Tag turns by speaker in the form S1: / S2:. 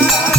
S1: Bye.